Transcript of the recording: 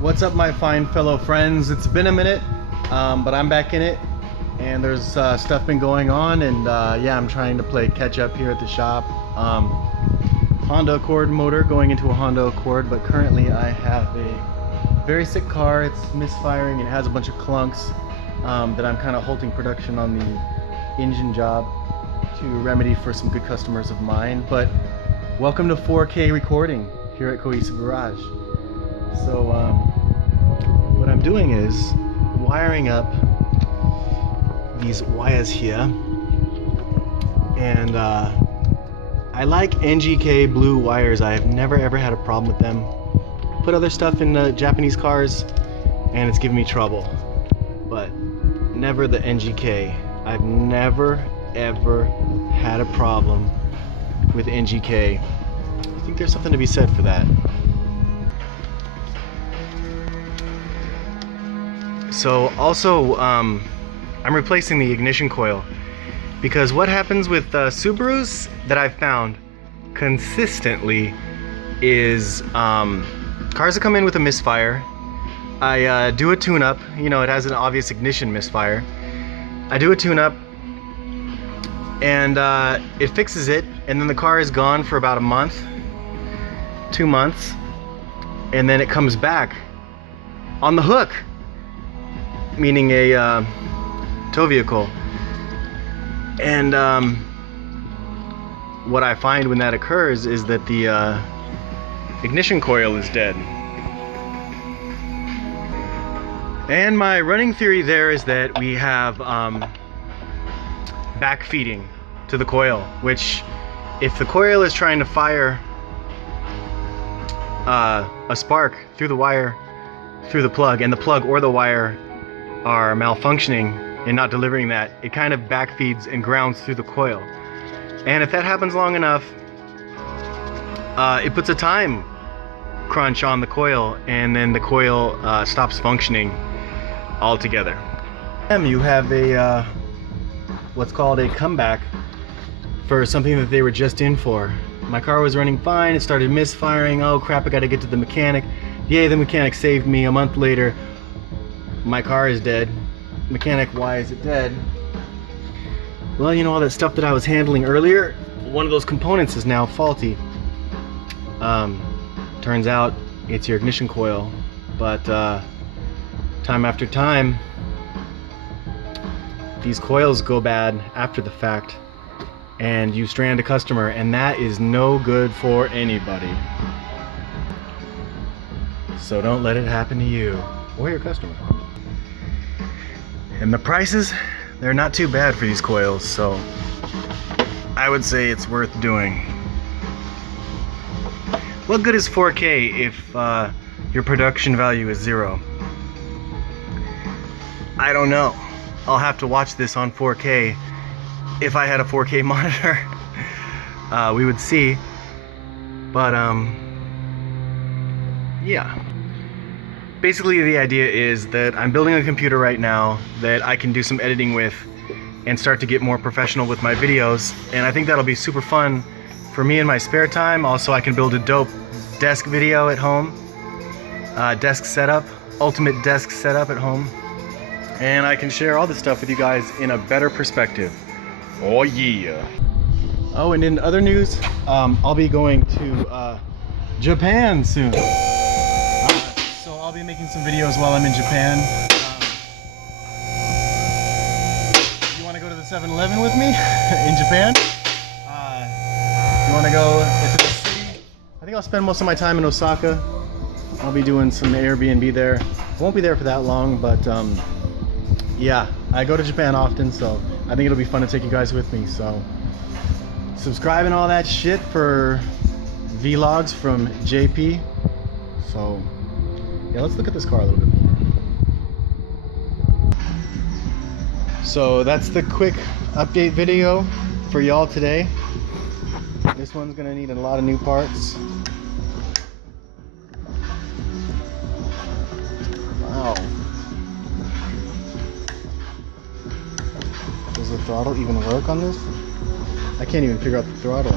What's up, my fine fellow friends? It's been a minute, but I'm back in it, and there's stuff been going on, and yeah, I'm trying to play catch up here at the shop. Honda Accord motor going into a Honda Accord, but currently I have a very sick car. It's misfiring and it has a bunch of clunks that I'm kind of halting production on the engine job to remedy for some good customers of mine. But welcome to 4K recording here at NGK Subaru. So what I'm doing is wiring up these wires here, and I like NGK blue wires. I've never ever had a problem with them. Put other stuff in Japanese cars and it's giving me trouble, but never the NGK. I've never ever had a problem with NGK. I think there's something to be said for that. So also, I'm replacing the ignition coil, because what happens with Subarus that I've found consistently is cars that come in with a misfire. I do a tune-up. You know, it has an obvious ignition misfire. I do a tune-up and it fixes it, and then the car is gone for about a month, 2 months, and then it comes back on the hook, meaning a tow vehicle. And what I find when that occurs is that the ignition coil is dead. And my running theory there is that we have back feeding to the coil, which, if the coil is trying to fire a spark through the wire, through the plug, and the plug or the wire are malfunctioning and not delivering that, it kind of backfeeds and grounds through the coil. And if that happens long enough, it puts a time crunch on the coil, and then the coil stops functioning altogether. You have a what's called a comeback for something that they were just in for. My car was running fine, it started misfiring. Oh crap, I gotta get to the mechanic. Yay, the mechanic saved me. A month later, my car is dead. Mechanic, why is it dead? Well, you know, all that stuff that I was handling earlier, one of those components is now faulty. Turns out it's your ignition coil. But time after time, these coils go bad after the fact, and you strand a customer, and that is no good for anybody. So don't let it happen to you or your customer. And the prices, they're not too bad for these coils, so I would say it's worth doing. What good is 4K if your production value is 0? I don't know. I'll have to watch this on 4K. If I had a 4K monitor, we would see. But yeah. Basically, the idea is that I'm building a computer right now that I can do some editing with and start to get more professional with my videos, and I think that'll be super fun for me in my spare time. Also, I can build a dope desk video at home, desk setup, ultimate desk setup at home, and I can share all this stuff with you guys in a better perspective. Oh yeah. Oh, and in other news, I'll be going to Japan soon. I'll be making some videos while I'm in Japan. You want to go to the 7-Eleven with me in Japan? You want to go into the city? I think I'll spend most of my time in Osaka. I'll be doing some Airbnb there. I won't be there for that long, but yeah, I go to Japan often, so I think it'll be fun to take you guys with me. So subscribe and all that shit for vlogs from JP. So yeah, let's look at this car a little bit more. So that's the quick update video for y'all today. This one's gonna need a lot of new parts. Wow. Does the throttle even work on this? I can't even figure out the throttle.